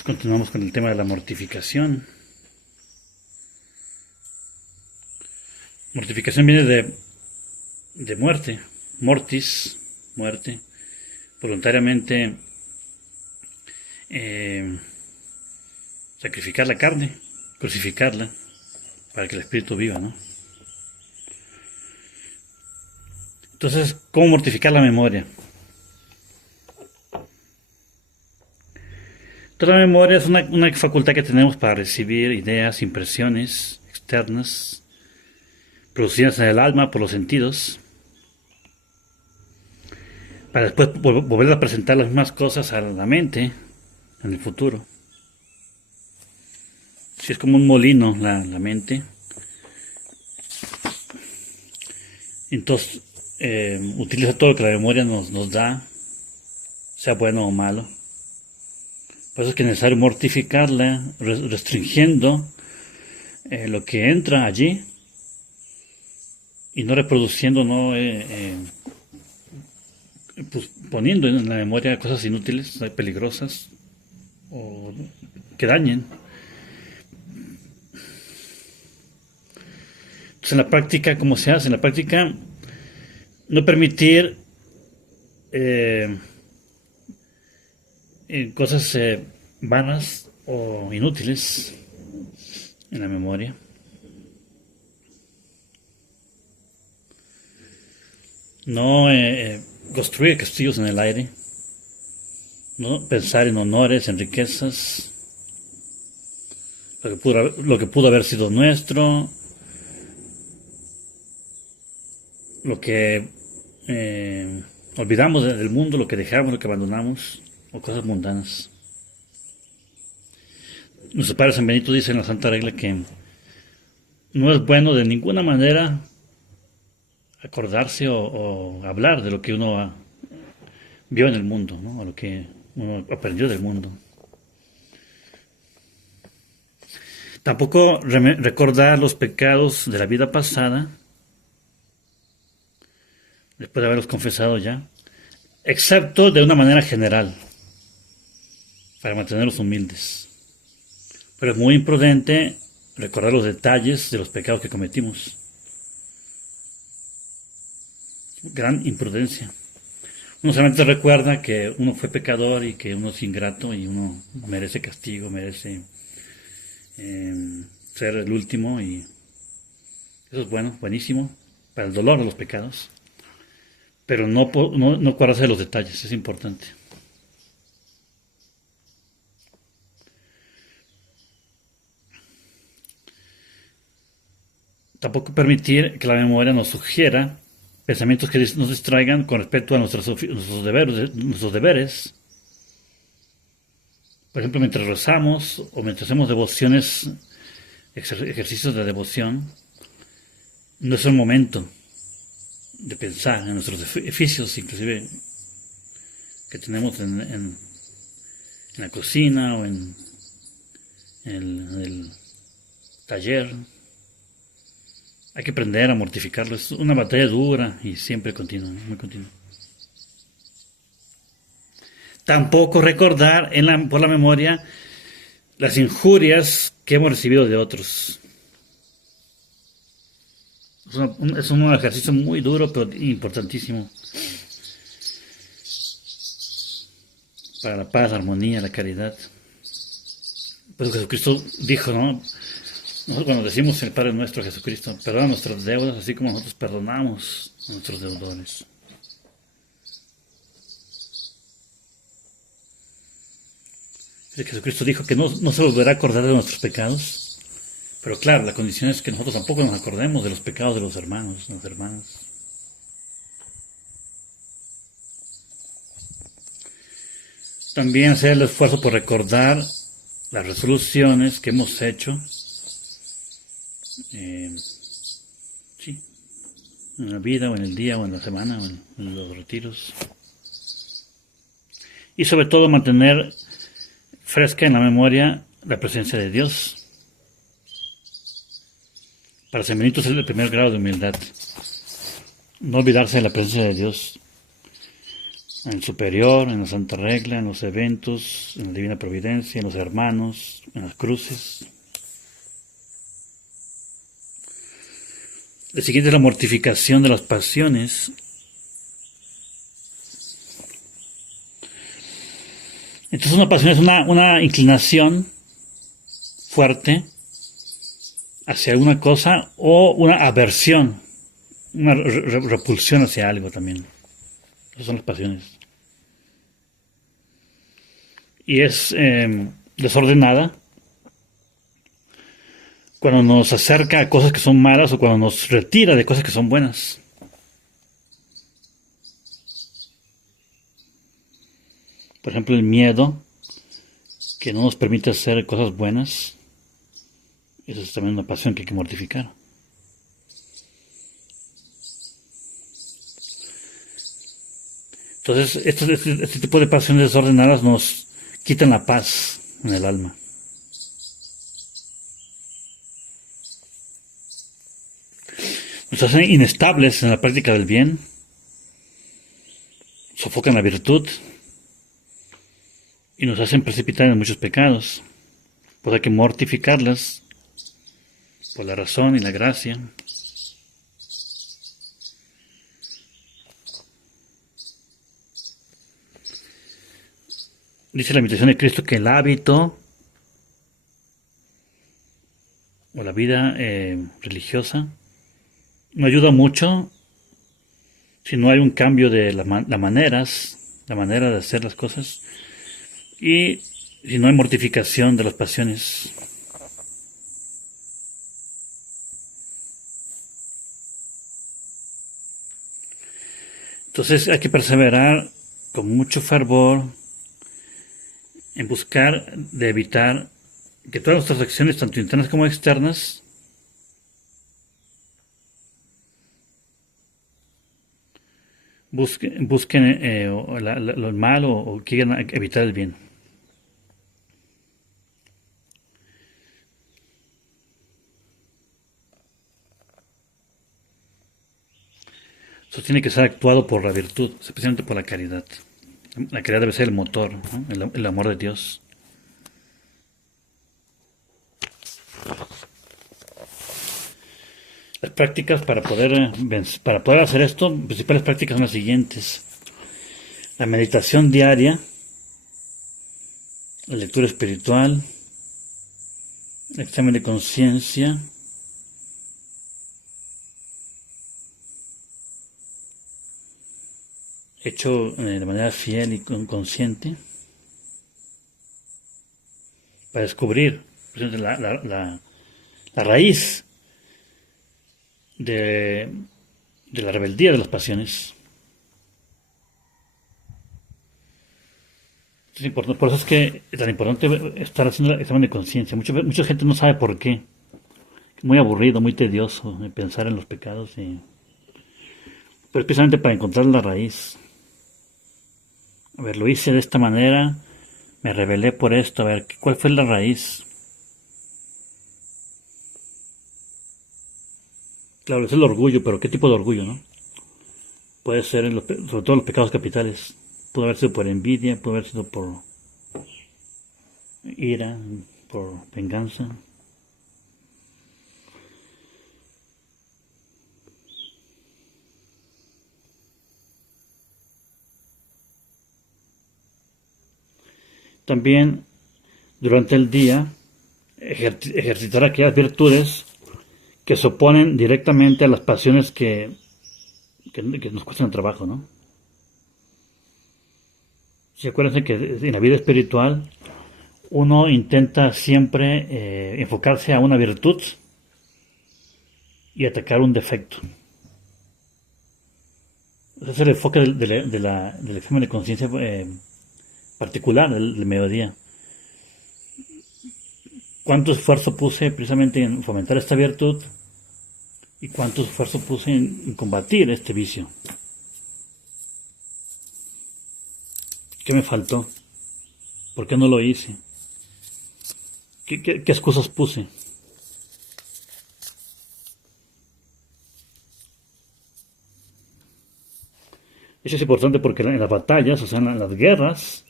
Pues continuamos con el tema de la mortificación. Mortificación viene de muerte, mortis, muerte, voluntariamente sacrificar la carne, crucificarla, para que el espíritu viva, ¿no? Entonces, ¿cómo mortificar la memoria? Toda la memoria es una facultad que tenemos para recibir ideas, impresiones externas, producidas en el alma por los sentidos, para después volver a presentar las mismas cosas a la mente en el futuro. Si es como un molino la mente, entonces utiliza todo lo que la memoria nos da, sea bueno o malo. Por eso es que es necesario mortificarla, restringiendo lo que entra allí y no reproduciendo, pues poniendo en la memoria cosas inútiles, peligrosas o que dañen. Entonces en la práctica, ¿cómo se hace? En la práctica, no permitir cosas vanas o inútiles en la memoria. No construir castillos en el aire. No pensar en honores, en riquezas, lo que pudo haber sido nuestro, lo que olvidamos del mundo, lo que dejamos, lo que abandonamos, o cosas mundanas. Nuestro padre San Benito dice en la Santa Regla que no es bueno de ninguna manera acordarse o hablar de lo que uno vio en el mundo, ¿no? O lo que uno aprendió del mundo. Tampoco recordar los pecados de la vida pasada, después de haberlos confesado ya, excepto de una manera general, para mantenerlos humildes. Pero es muy imprudente recordar los detalles de los pecados que cometimos. Gran imprudencia. Uno solamente recuerda que uno fue pecador y que uno es ingrato y uno merece castigo, merece ser el último, y eso es bueno, buenísimo, para el dolor de los pecados. Pero no acordarse de los detalles, es importante. Tampoco permitir que la memoria nos sugiera pensamientos que nos distraigan con respecto a nuestros deberes. Por ejemplo, mientras rezamos o mientras hacemos devociones, ejercicios de devoción, no es el momento de pensar en nuestros oficios, inclusive que tenemos en la cocina o en el taller. Hay que aprender a mortificarlo. Es una batalla dura y siempre continua, muy continua. Tampoco recordar por la memoria las injurias que hemos recibido de otros. Es un ejercicio muy duro, pero importantísimo para la paz, la armonía, la caridad. Pues Jesucristo dijo, ¿no? Nosotros cuando decimos el Padre Nuestro, Jesucristo, perdona nuestras deudas, así como nosotros perdonamos a nuestros deudores. Jesucristo dijo que no se volverá a acordar de nuestros pecados, pero claro, la condición es que nosotros tampoco nos acordemos de los pecados de los hermanos, de las hermanas. También hacer el esfuerzo por recordar las resoluciones que hemos hecho, sí, en la vida o en el día o en la semana o en los retiros. Y sobre todo mantener fresca en la memoria la presencia de Dios. Para San Benito es el primer grado de humildad. No olvidarse de la presencia de Dios. en el superior, en la santa regla, en los eventos, en la divina providencia, en los hermanos, en las cruces. El siguiente es la mortificación de las pasiones. Entonces una pasión es una inclinación fuerte hacia alguna cosa o una aversión, una repulsión hacia algo también. Esas son las pasiones. Y es desordenada cuando nos acerca a cosas que son malas o cuando nos retira de cosas que son buenas. Por ejemplo, el miedo, que no nos permite hacer cosas buenas. Eso es también una pasión que hay que mortificar. Entonces, este tipo de pasiones desordenadas nos quitan la paz en el alma. Nos hacen inestables en la práctica del bien, sofocan la virtud y nos hacen precipitar en muchos pecados. Pues hay que mortificarlas por la razón y la gracia. Dice la invitación de Cristo que el hábito o la vida religiosa no ayuda mucho si no hay un cambio de la manera de hacer las cosas y si no hay mortificación de las pasiones. Entonces hay que perseverar con mucho fervor en buscar de evitar que todas nuestras acciones, tanto internas como externas, busquen el mal o quieran evitar el bien. Eso tiene que ser actuado por la virtud, especialmente por la caridad. La caridad debe ser el motor, ¿no? El amor de Dios. Las prácticas para poder hacer esto, principales prácticas son las siguientes. La meditación diaria, la lectura espiritual, el examen de conciencia, hecho de manera fiel y consciente, para descubrir la raíz de la rebeldía de las pasiones. Es importante, por eso es que es tan importante estar haciendo el examen de conciencia. Mucha gente no sabe por qué. Es muy aburrido, muy tedioso pensar en los pecados. Pero es precisamente para encontrar la raíz. A ver, lo hice de esta manera, me rebelé por esto, a ver, ¿cuál fue la raíz? Claro, es el orgullo, pero ¿qué tipo de orgullo, no? Puede ser, sobre todo los pecados capitales. Pudo haber sido por envidia, pudo haber sido por ira, por venganza. También, durante el día, ejercitar aquellas virtudes que se oponen directamente a las pasiones que nos cuestan trabajo, ¿no? Si acuérdense que en la vida espiritual uno intenta siempre enfocarse a una virtud y atacar un defecto. Ese es el enfoque del examen de conciencia particular del mediodía. ¿Cuánto esfuerzo puse precisamente en fomentar esta virtud? ¿Y cuánto esfuerzo puse en combatir este vicio? ¿Qué me faltó? ¿Por qué no lo hice? ¿Qué excusas puse? Eso es importante porque en las batallas, o sea, en las guerras,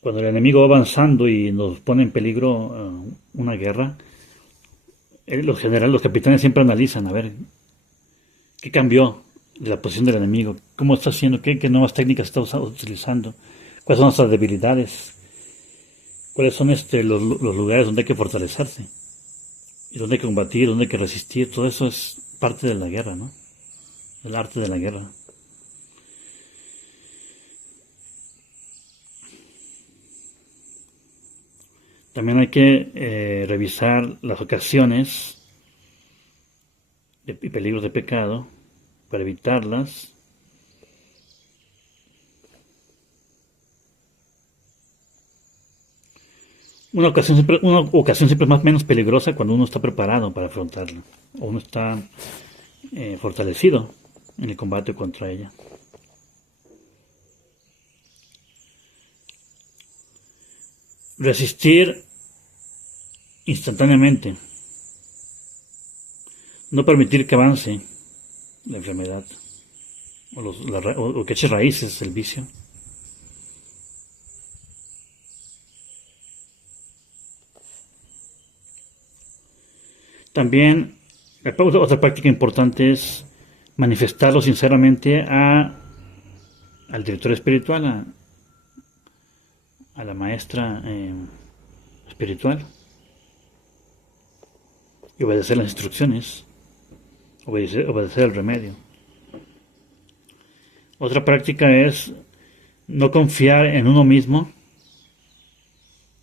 cuando el enemigo va avanzando y nos pone en peligro una guerra, los generales, los capitanes siempre analizan, a ver, ¿qué cambió de la posición del enemigo? ¿Cómo está haciendo? ¿Qué nuevas técnicas está utilizando? ¿Cuáles son nuestras debilidades? ¿Cuáles son los lugares donde hay que fortalecerse? ¿Y donde hay que combatir? ¿Dónde hay que resistir? Todo eso es parte de la guerra, ¿no? El arte de la guerra. También hay que revisar las ocasiones y peligros de pecado para evitarlas. Una ocasión siempre es más menos peligrosa cuando uno está preparado para afrontarla, o uno está fortalecido en el combate contra ella. Resistir instantáneamente. No permitir que avance la enfermedad o que eche raíces el vicio. También, otra práctica importante es manifestarlo sinceramente al director espiritual, a la maestra espiritual, y obedecer las instrucciones, obedecer el remedio. Otra práctica es no confiar en uno mismo,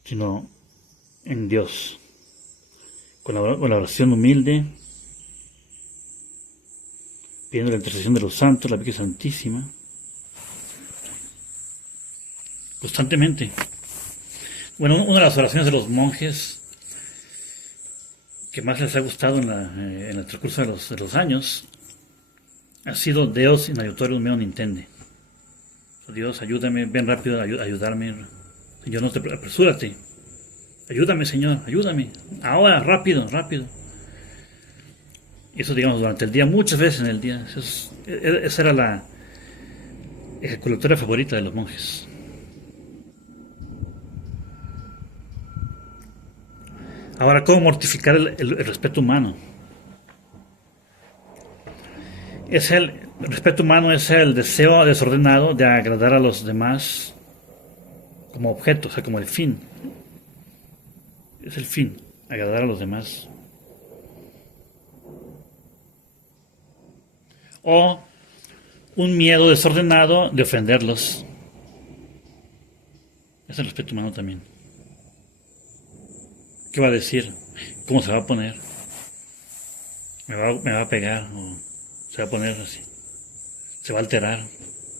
sino en Dios. Con la oración humilde, pidiendo la intercesión de los santos, la Virgen Santísima, constantemente. Bueno, una de las oraciones de los monjes que más les ha gustado en el transcurso de los años ha sido Deus in aiutorium meo intende. Dios, ayúdame, ven rápido a ayudarme. Señor, no te apresúrate. Ayúdame, Señor, ayúdame. Ahora, rápido, rápido. Y eso, digamos, durante el día, muchas veces en el día. Esa era la ejaculatoria favorita de los monjes. Ahora, ¿cómo mortificar el respeto humano? El respeto humano es el deseo desordenado de agradar a los demás como objeto, o sea, como el fin. Es el fin, agradar a los demás. O un miedo desordenado de ofenderlos. Es el respeto humano también. ¿Qué va a decir? ¿Cómo se va a poner? ¿Me va a pegar? ¿O se va a poner así? ¿Se va a alterar?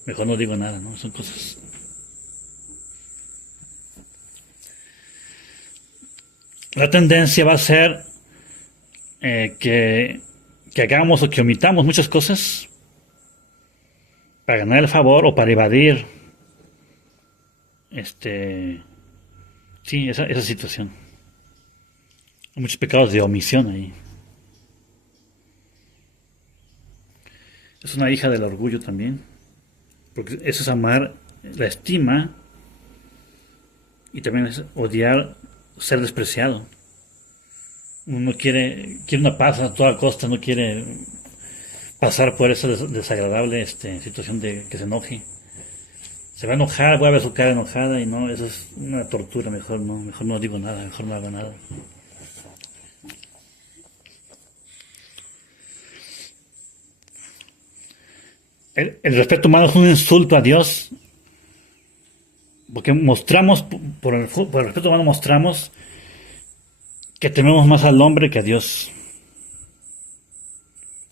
Mejor no digo nada, ¿no? Son cosas. La tendencia va a ser que hagamos o que omitamos muchas cosas para ganar el favor o para evadir esa situación. Hay muchos pecados de omisión ahí. Es una hija del orgullo también, porque eso es amar la estima y también es odiar ser despreciado. Uno quiere una paz a toda costa, no quiere pasar por esa desagradable situación de que se enoje. Se va a enojar, voy a ver su cara enojada y no, eso es una tortura, mejor no digo nada, mejor no hago nada. El respeto humano es un insulto a Dios, porque por el respeto humano mostramos que tememos más al hombre que a Dios,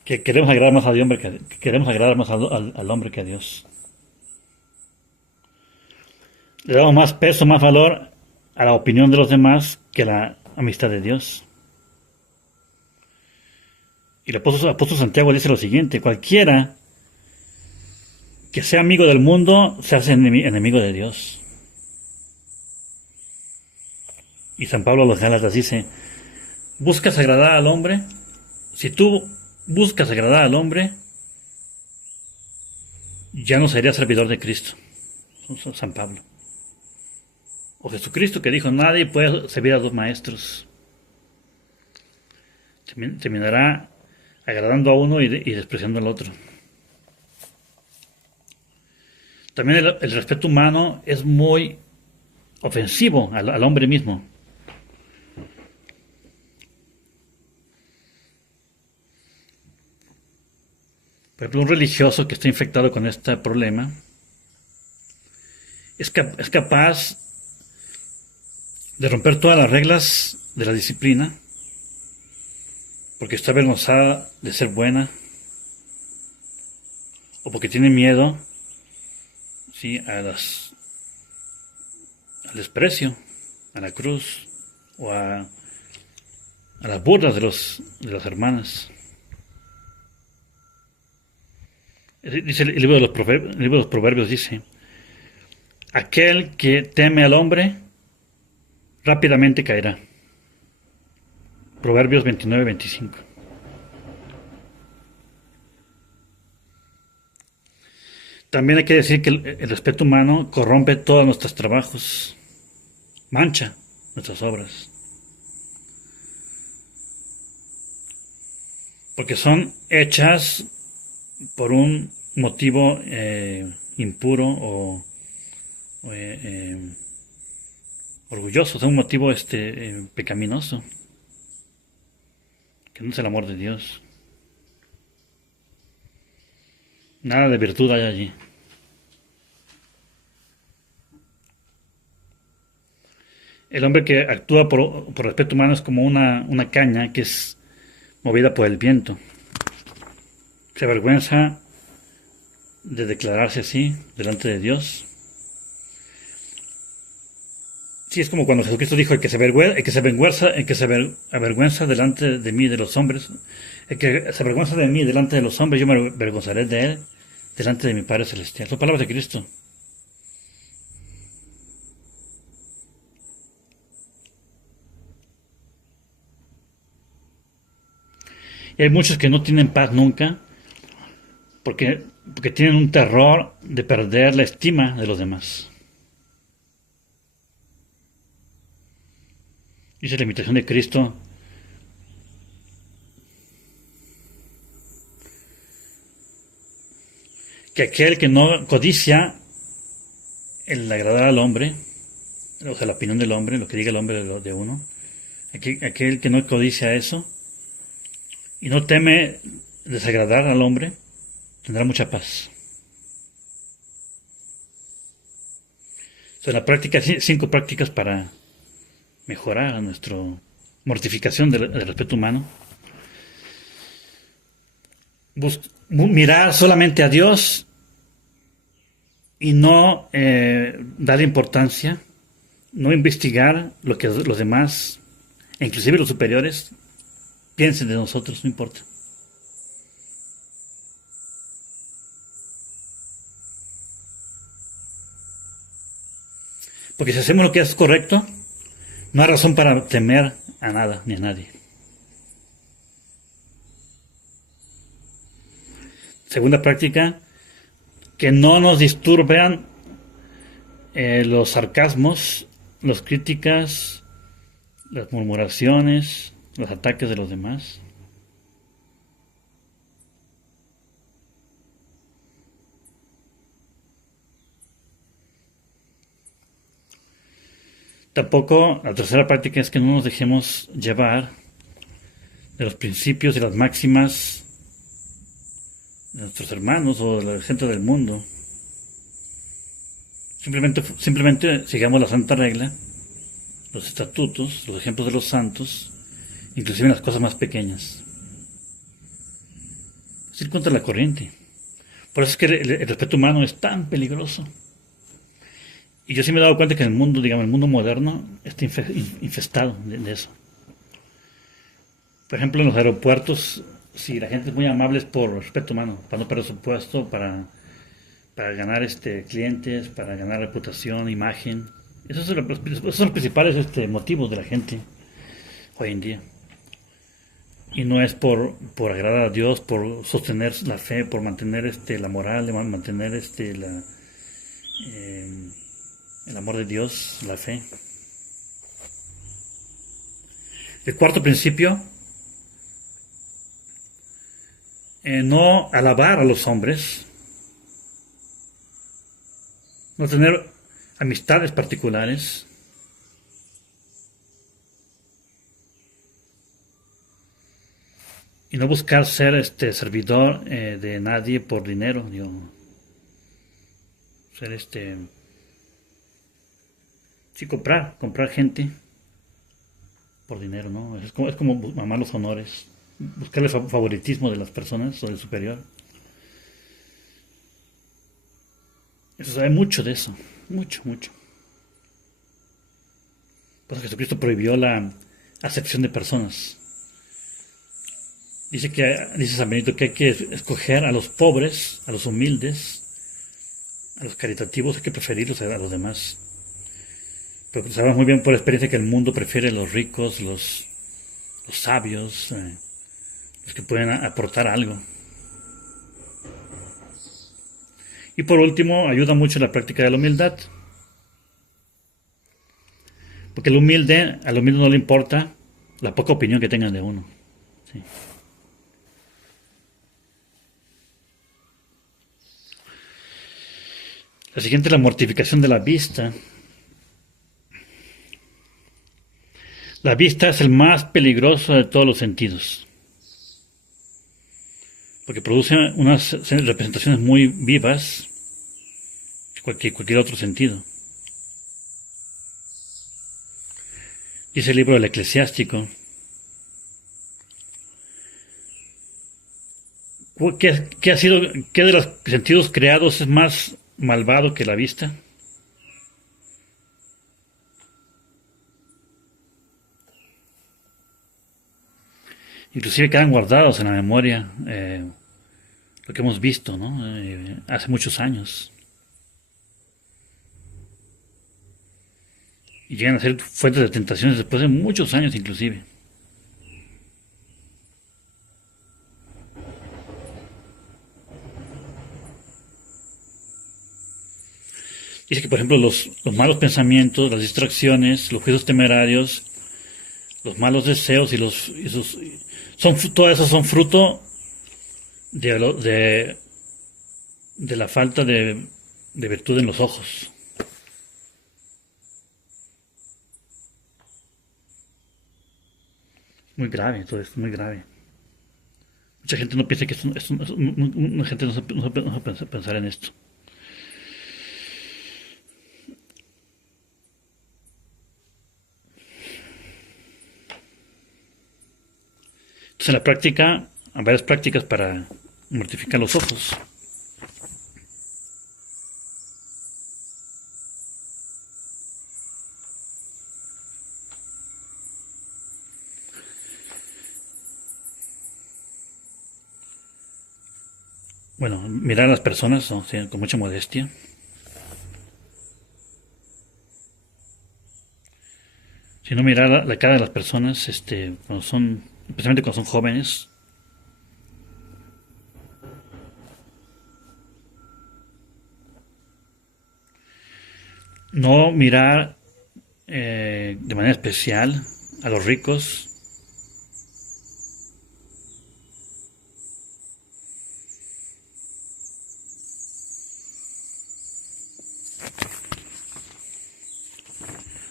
que queremos agradar más al hombre que queremos agradar más al hombre que a Dios. Le damos más peso, más valor a la opinión de los demás que a la amistad de Dios. Y el apóstol Santiago dice lo siguiente: cualquiera que sea amigo del mundo se hace enemigo de Dios. Y San Pablo a los Gálatas dice: buscas agradar al hombre. Si tú buscas agradar al hombre, ya no sería servidor de Cristo. San Pablo. O Jesucristo, que dijo, nadie puede servir a dos maestros. Terminará agradando a uno y despreciando al otro. También el respeto humano es muy ofensivo al hombre mismo. Por ejemplo, un religioso que está infectado con este problema es capaz de romper todas las reglas de la disciplina porque está avergonzada de ser buena o porque tiene miedo, ¿sí?, al desprecio, a la cruz o a las burlas de las hermanas. Dice el libro de los Proverbios, dice: aquel que teme al hombre rápidamente caerá. Proverbios 29-25. También hay que decir que el respeto humano corrompe todos nuestros trabajos, mancha nuestras obras, porque son hechas por un motivo impuro o orgulloso, o sea, un motivo pecaminoso, que no es el amor de Dios. Nada de virtud hay allí. El hombre que actúa por respeto humano es como una caña que es movida por el viento. Se avergüenza de declararse así delante de Dios. Sí, es como cuando Jesucristo dijo: el que se avergüenza delante de mí, de los hombres, el que se avergüenza de mí delante de los hombres, yo me avergonzaré de él delante de mi Padre Celestial. Son palabras de Cristo. Y hay muchos que no tienen paz nunca porque tienen un terror de perder la estima de los demás. Dice la imitación de Cristo: que aquel que no codicia el agradar al hombre, o sea, la opinión del hombre, lo que diga el hombre de uno, aquel que no codicia eso y no teme desagradar al hombre, tendrá mucha paz. O sea, en la práctica, 5 prácticas para mejorar nuestra mortificación del respeto humano. Mirar solamente a Dios y no darle importancia, no investigar lo que los demás, e inclusive los superiores, piensen de nosotros, no importa. Porque si hacemos lo que es correcto, no hay razón para temer a nada ni a nadie. Segunda práctica: que no nos disturben los sarcasmos, las críticas, las murmuraciones, los ataques de los demás. Tampoco, la tercera práctica es que no nos dejemos llevar de los principios y las máximas de nuestros hermanos o de la gente del mundo. Simplemente sigamos la santa regla, los estatutos, los ejemplos de los santos, inclusive en las cosas más pequeñas. Es ir contra la corriente. Por eso es que el respeto humano es tan peligroso. Y yo sí me he dado cuenta que en el mundo, digamos, el mundo moderno está infestado de eso. Por ejemplo, en los aeropuertos, si la gente es muy amable es por respeto humano, para no perder su puesto, para ganar clientes, para ganar reputación, imagen. Esos son los principales motivos de la gente hoy en día. y no es por agradar a Dios, por sostener la fe, por mantener la moral, mantener eh, el amor de Dios, la fe. El cuarto principio, no alabar a los hombres, no tener amistades particulares, y no buscar ser servidor de nadie por dinero, digo, ser sí, comprar gente por dinero, ¿no? Es como mamar los honores, buscar el favoritismo de las personas o del superior. Eso hay mucho de eso, mucho, mucho. Pues Jesucristo prohibió la acepción de personas. Dice San Benito que hay que escoger a los pobres, a los humildes, a los caritativos, hay que preferirlos a los demás. Pero sabemos muy bien por experiencia que el mundo prefiere los ricos, los sabios, los que pueden aportar algo. Y por último, ayuda mucho la práctica de la humildad. Porque al humilde no le importa la poca opinión que tengan de uno. ¿Sí? La siguiente es la mortificación de la vista. La vista es el más peligroso de todos los sentidos, porque produce unas representaciones muy vivas que cualquier otro sentido. Dice el libro del Eclesiástico, ¿qué de los sentidos creados es más malvado que la vista? Inclusive quedan guardados en la memoria lo que hemos visto, ¿no? Hace muchos años. Y llegan a ser fuentes de tentaciones después de muchos años inclusive. Dice que, por ejemplo, los malos pensamientos, las distracciones, los juicios temerarios, los malos deseos todas esas son fruto de la falta de virtud en los ojos. Muy grave, todo esto, muy grave. Mucha gente no piensa que mucha gente no sabe pensar en esto. Entonces, en la práctica, hay varias prácticas para mortificar los ojos. Bueno, mirar a las personas, ¿no? Sí, con mucha modestia. Si no, mirar la cara de las personas, especialmente cuando son jóvenes. No mirar de manera especial a los ricos.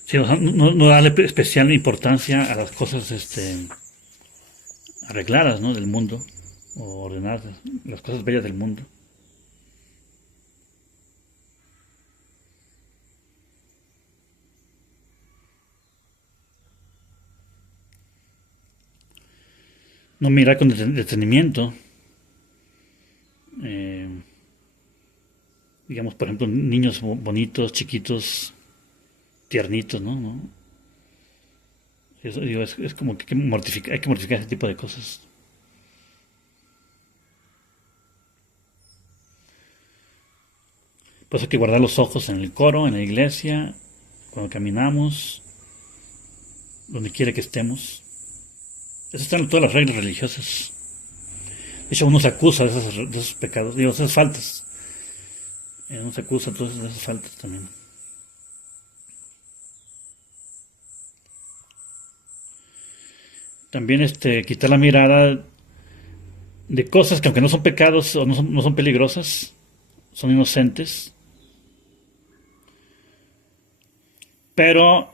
Sí, o sea, no darle especial importancia a las cosas arregladas, ¿no? Del mundo, o ordenadas, las cosas bellas del mundo. No mirar con detenimiento, eh, digamos, por ejemplo, niños bonitos, chiquitos, tiernitos, ¿no? Eso, digo, es como que hay que mortificar ese tipo de cosas. Por eso hay que guardar los ojos en el coro, en la iglesia, cuando caminamos, donde quiera que estemos. Eso está en todas las reglas religiosas. De hecho, uno se acusa de esos pecados, digo, de esas faltas. Uno se acusa entonces de esas faltas también. También quitar la mirada de cosas que aunque no son pecados o no son peligrosas, son inocentes, pero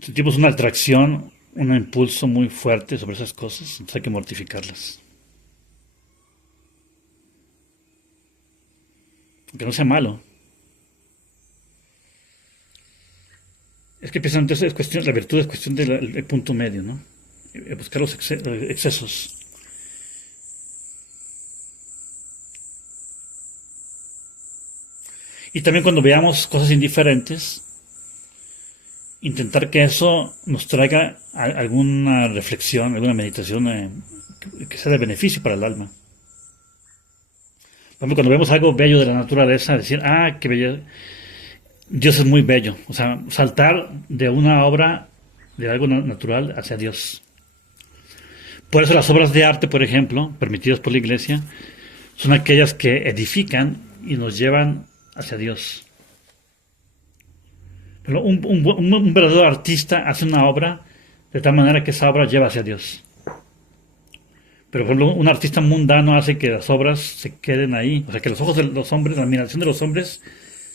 sentimos una atracción, un impulso muy fuerte sobre esas cosas, entonces hay que mortificarlas. Aunque no sea malo. Es que precisamente es cuestión, la virtud es cuestión del punto medio, ¿no? Buscar los excesos. Y también cuando veamos cosas indiferentes, intentar que eso nos traiga alguna reflexión, alguna meditación que sea de beneficio para el alma. Por ejemplo, cuando vemos algo bello de la naturaleza, decir, ah, qué bello, Dios es muy bello. O sea, saltar de una obra, de algo natural, hacia Dios. Por eso las obras de arte, por ejemplo, permitidas por la Iglesia, son aquellas que edifican y nos llevan hacia Dios. Pero un verdadero artista hace una obra de tal manera que esa obra lleva hacia Dios. Pero por ejemplo, un artista mundano hace que las obras se queden ahí. O sea, que los ojos de los hombres, la admiración de los hombres,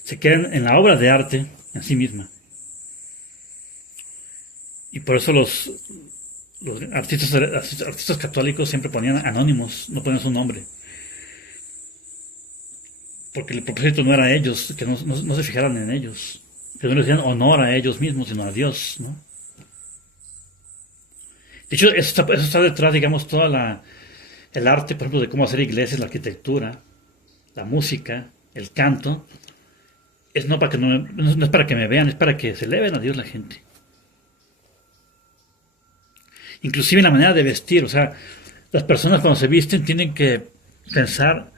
se queden en la obra de arte en sí misma. Y por eso los artistas católicos siempre ponían anónimos, no ponían su nombre. Porque el propósito no era ellos, que no se fijaran en ellos. Que no les dieran honor a ellos mismos, sino a Dios, ¿no? De hecho, eso está detrás, digamos, el arte, por ejemplo, de cómo hacer iglesias, la arquitectura, la música, el canto. No es para que me vean, es para que se eleven a Dios la gente. Inclusive en la manera de vestir, o sea, las personas cuando se visten tienen que pensar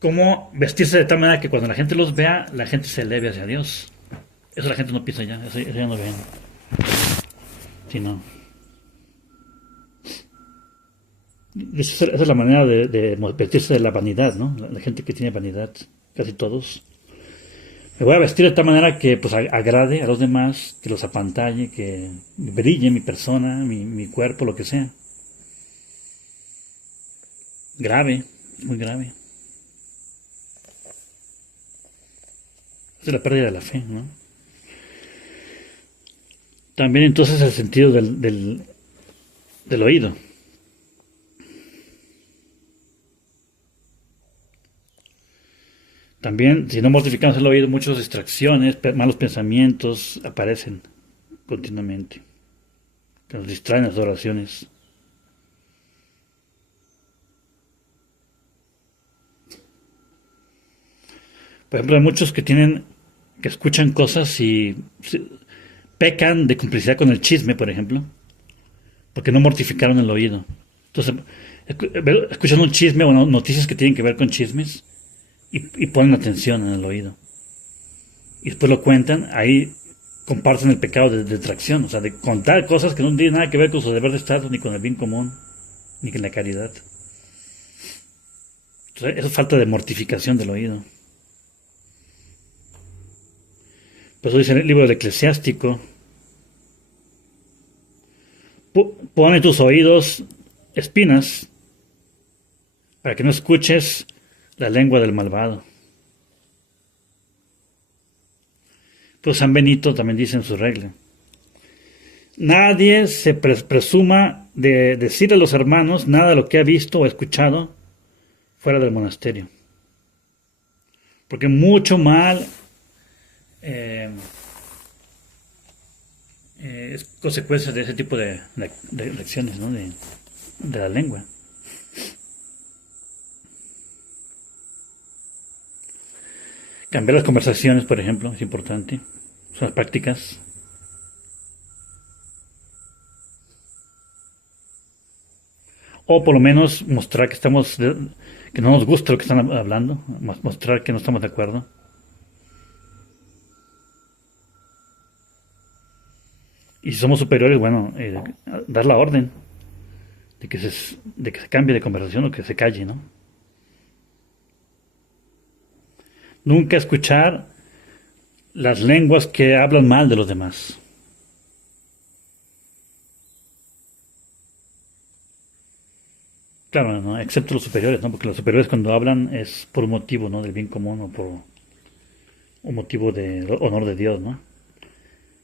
cómo vestirse de tal manera que cuando la gente los vea, la gente se eleve hacia Dios. Eso la gente no piensa ya, eso ya no ven. Sí, no. Esa es la manera de vestirse de la vanidad, ¿no? La gente que tiene vanidad, casi todos. Me voy a vestir de tal manera que pues agrade a los demás, que los apantalle, que brille mi persona, mi cuerpo, lo que sea. Grave, muy grave. Es la pérdida de la fe, ¿no? También entonces el sentido del oído. También, si no mortificamos el oído, muchas distracciones, malos pensamientos aparecen continuamente, que nos distraen las oraciones. Por ejemplo, hay muchos que escuchan cosas y pecan de complicidad con el chisme, por ejemplo, porque no mortificaron el oído. Entonces, escuchan un chisme o noticias que tienen que ver con chismes y ponen atención en el oído. Y después lo cuentan, ahí comparten el pecado de detracción, o sea, de contar cosas que no tienen nada que ver con su deber de Estado, ni con el bien común, ni con la caridad. Entonces, eso es falta de mortificación del oído. Por eso dice en el libro del Eclesiástico, pone tus oídos espinas para que no escuches la lengua del malvado. Pues San Benito también dice en su regla, nadie se presuma de decir a los hermanos nada de lo que ha visto o escuchado fuera del monasterio. Porque mucho mal es consecuencia de ese tipo de acciones, ¿no? de la lengua. Cambiar las conversaciones, por ejemplo, es importante. Son las prácticas. O por lo menos mostrar que que no nos gusta lo que están hablando, mostrar que no estamos de acuerdo. Y si somos superiores, bueno, dar la orden de que se cambie de conversación o que se calle, ¿no? Nunca escuchar las lenguas que hablan mal de los demás. Claro, ¿no? Excepto los superiores, ¿no? Porque los superiores cuando hablan es por un motivo, ¿no? Del bien común o por un motivo de honor de Dios, ¿no?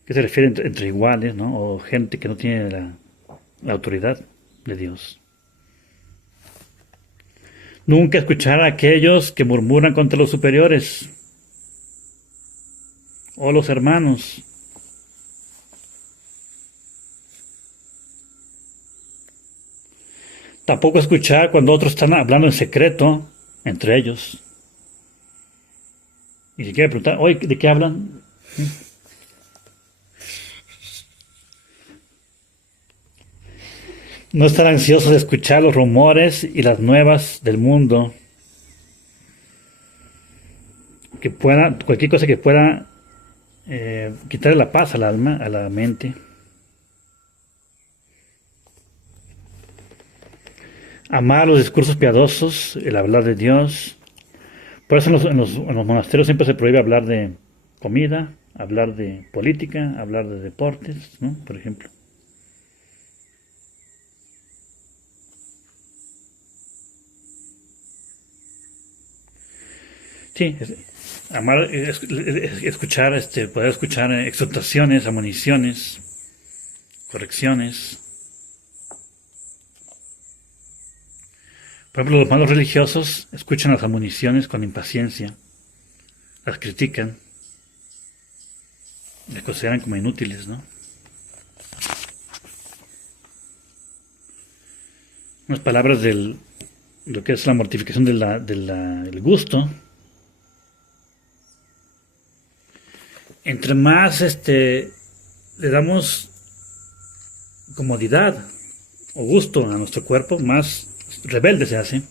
Que se refiere entre iguales, ¿no? O gente que no tiene la autoridad de Dios. Nunca escuchar a aquellos que murmuran contra los superiores o los hermanos. Tampoco escuchar cuando otros están hablando en secreto entre ellos. Y si quiere preguntar, oye, ¿de qué hablan? No estar ansiosos de escuchar los rumores y las nuevas del mundo. Que pueda, cualquier cosa que pueda quitarle la paz al alma, a la mente. Amar los discursos piadosos, el hablar de Dios. Por eso en los monasterios siempre se prohíbe hablar de comida, hablar de política, hablar de deportes, ¿no? Por ejemplo. Sí, amar, escuchar, poder escuchar exhortaciones, admoniciones, correcciones. Por ejemplo, los malos religiosos escuchan las admoniciones con impaciencia, las critican, las consideran como inútiles, ¿no? Unas palabras lo que es la mortificación del gusto. Entre más le damos comodidad o gusto a nuestro cuerpo, más rebelde se hace.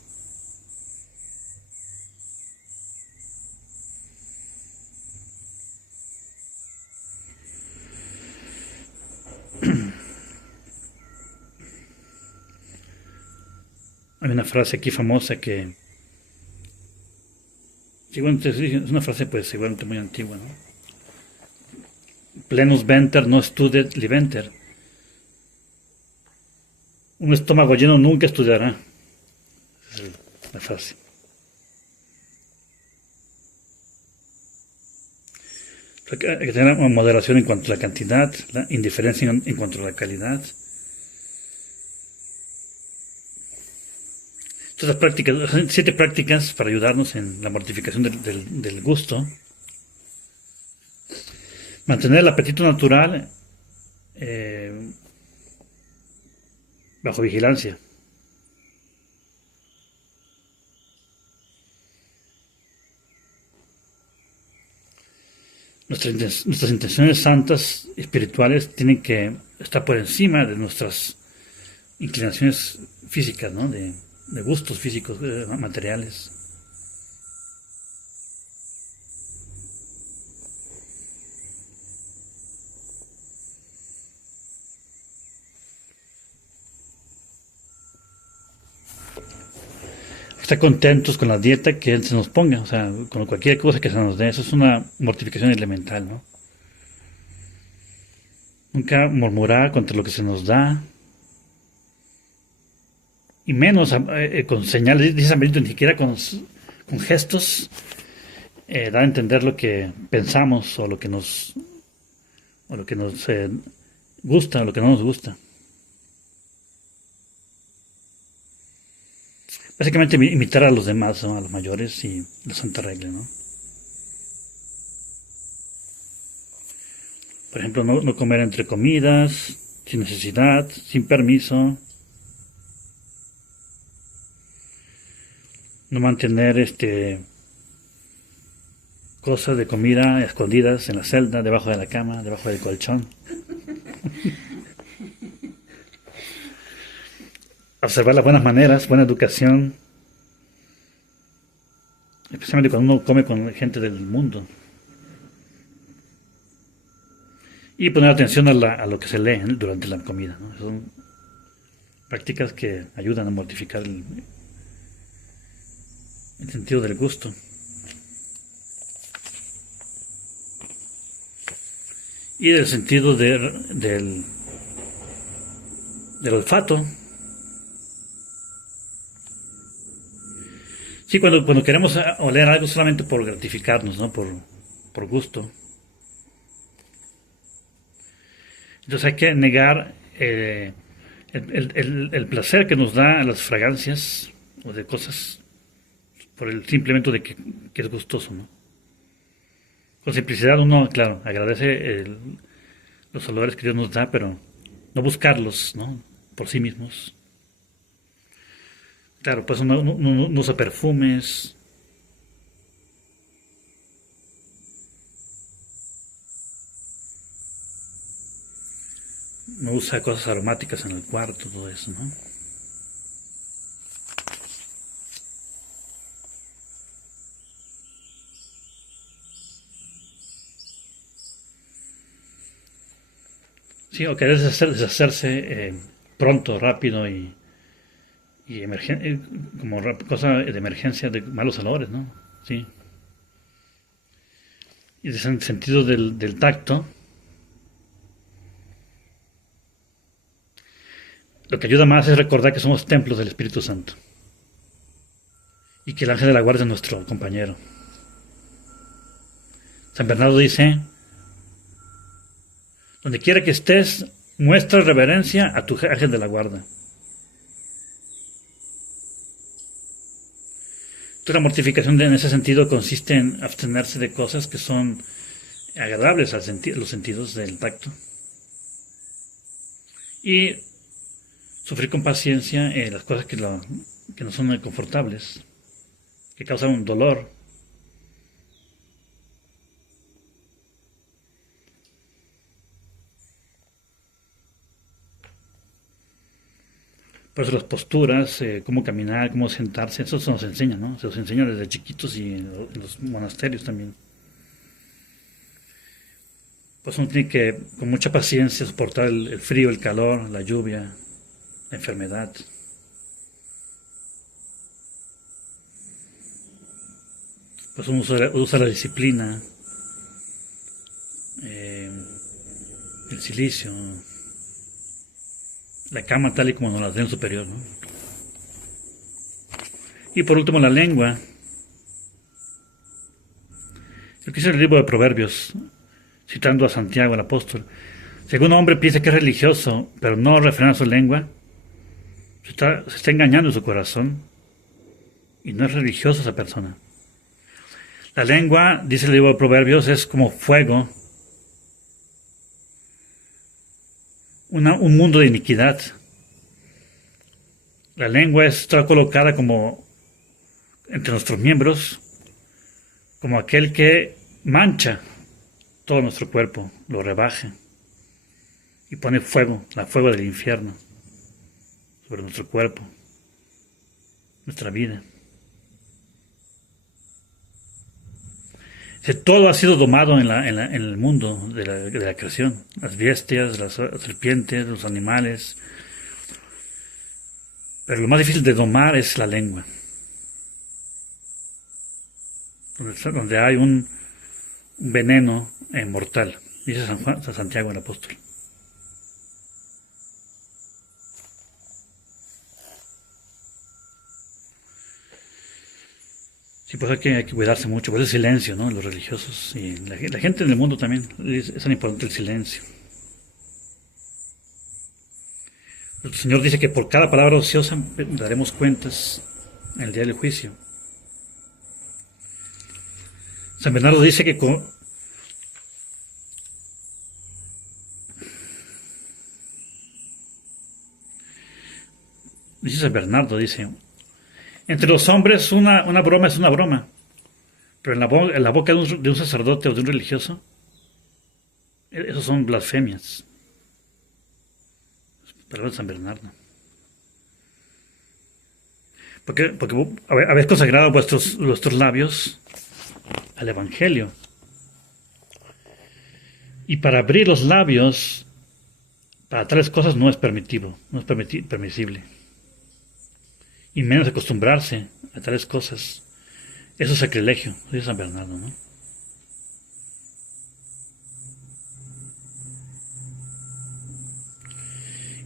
Hay una frase aquí famosa que, sí, bueno, es una frase pues igualmente muy antigua, ¿no? Plenus venter no studet liventer. Un estómago lleno nunca estudiará. Esa es la frase. Hay que tener una moderación en cuanto a la cantidad, la indiferencia en cuanto a la calidad. Estas prácticas, 7 prácticas para ayudarnos en la mortificación del gusto. Mantener el apetito natural bajo vigilancia. Nuestras intenciones santas, espirituales, tienen que estar por encima de nuestras inclinaciones físicas, ¿no? De gustos físicos, materiales. Estar contentos con la dieta que Él se nos ponga, o sea, con cualquier cosa que se nos dé. Eso es una mortificación elemental, ¿no? Nunca murmurar contra lo que se nos da, y menos con señales, dice San Benito, ni siquiera con gestos, dar a entender lo que pensamos o lo que nos gusta o lo que no nos gusta. Básicamente imitar a los demás, ¿no? A los mayores y la santa regla, ¿no? Por ejemplo, no comer entre comidas, sin necesidad, sin permiso, no mantener cosas de comida escondidas en la celda, debajo de la cama, debajo del colchón. Observar las buenas maneras, buena educación, especialmente cuando uno come con gente del mundo. y poner atención a lo que se lee durante la comida, ¿no? Son prácticas que ayudan a mortificar el sentido del gusto. Y del sentido del olfato. Sí, cuando queremos oler algo solamente por gratificarnos, ¿no? Por gusto. Entonces hay que negar el placer que nos da las fragancias o de cosas por el simplemente de que es gustoso, ¿no? Con simplicidad uno, claro, agradece los olores que Dios nos da, pero no buscarlos, ¿no? Por sí mismos. Claro, pues uno usa perfumes, no usa cosas aromáticas en el cuarto, todo eso, ¿no? Sí, o querer deshacerse pronto, rápido y como cosa de emergencia de malos olores, ¿no? Sí. Y en el sentido del tacto, lo que ayuda más es recordar que somos templos del Espíritu Santo y que el ángel de la guardia es nuestro compañero. San Bernardo dice, donde quiera que estés, muestra reverencia a tu ángel de la guarda. Entonces la mortificación en ese sentido consiste en abstenerse de cosas que son agradables a los sentidos del tacto y sufrir con paciencia las cosas que no son confortables, que causan un dolor. Por eso las posturas, cómo caminar, cómo sentarse, eso se nos enseña, ¿no? Se nos enseña desde chiquitos y en los monasterios también. Pues uno tiene que, con mucha paciencia, soportar el frío, el calor, la lluvia, la enfermedad. Pues uno usa la disciplina, eh, el silicio, la cama tal y como nos la den superior, ¿no? Y por último la lengua. Lo que dice el libro de Proverbios, citando a Santiago el apóstol. Si algún hombre piensa que es religioso, pero no refrena su lengua, se está engañando en su corazón y no es religiosa esa persona. La lengua, dice el libro de Proverbios, es como fuego, un mundo de iniquidad. La lengua está colocada como entre nuestros miembros, como aquel que mancha todo nuestro cuerpo, lo rebaja y pone fuego, la fuego del infierno, sobre nuestro cuerpo, nuestra vida. Todo ha sido domado en el mundo de la creación. Las bestias, las serpientes, los animales. Pero lo más difícil de domar es la lengua. Donde hay un veneno mortal. Dice San Santiago el apóstol. Sí, pues hay que cuidarse mucho, por el silencio, ¿no? Los religiosos y la gente en el mundo también, es tan importante el silencio. El Señor dice que por cada palabra ociosa daremos cuentas en el día del juicio. San Bernardo dice que dice San Bernardo, dice, entre los hombres una broma es una broma, pero en la boca de un sacerdote o de un religioso, esos son blasfemias. Palabras de San Bernardo. Porque habéis consagrado vuestros labios al Evangelio. Y para abrir los labios para tales cosas no es permitido, no es permisible. Y menos acostumbrarse a tales cosas. Eso es sacrilegio, dice San Bernardo, ¿no?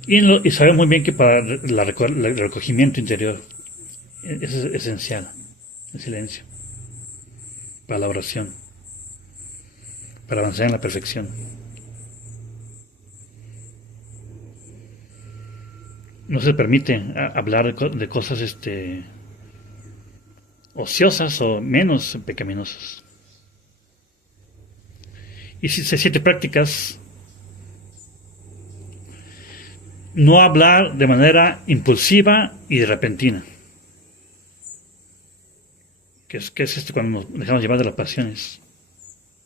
Y sabemos muy bien que para el recogimiento interior es esencial el silencio, para la oración, para avanzar en la perfección. No se permite hablar de cosas ociosas o menos pecaminosas. Y si se 7 prácticas: no hablar de manera impulsiva y repentina, que es cuando nos dejamos llevar de las pasiones,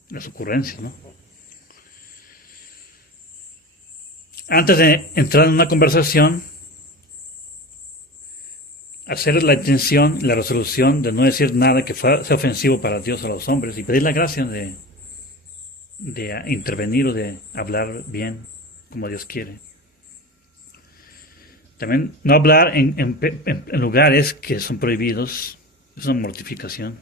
las ocurrencias, ¿no? Antes de entrar en una conversación, hacer la intención, la resolución de no decir nada que sea ofensivo para Dios o los hombres, y pedir la gracia de intervenir o de hablar bien como Dios quiere. También no hablar en lugares que son prohibidos, es una mortificación,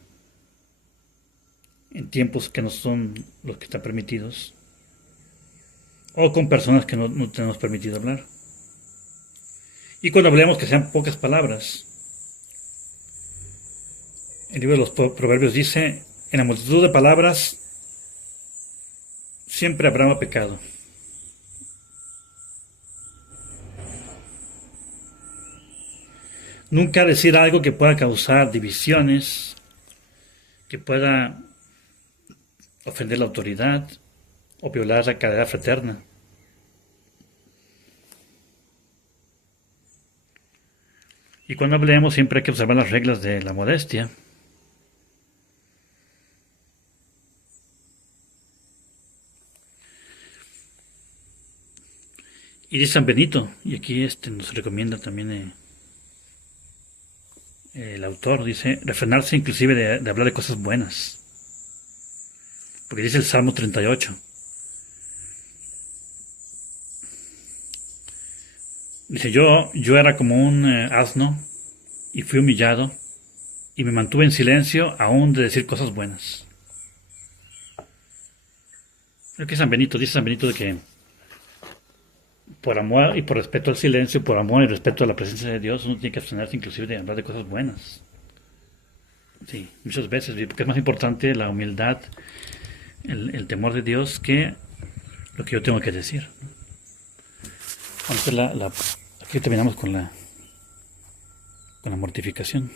en tiempos que no son los que están permitidos, o con personas que no tenemos permitido hablar. Y cuando hablemos, que sean pocas palabras. El libro de los Proverbios dice: en la multitud de palabras siempre habrá pecado. Nunca decir algo que pueda causar divisiones, que pueda ofender la autoridad o violar la caridad fraterna. Y cuando hablemos siempre hay que observar las reglas de la modestia. Y dice San Benito, y aquí nos recomienda también el autor, dice, refrenarse inclusive de hablar de cosas buenas. Porque dice el Salmo 38. Dice, yo era como un asno y fui humillado y me mantuve en silencio aún de decir cosas buenas. Creo que San Benito, dice San Benito de que por amor y por respeto al silencio, por amor y respeto a la presencia de Dios, uno tiene que abstenerse inclusive de hablar de cosas buenas. Sí, muchas veces, porque es más importante la humildad, el temor de Dios, que lo que yo tengo que decir. Entonces aquí terminamos con la mortificación.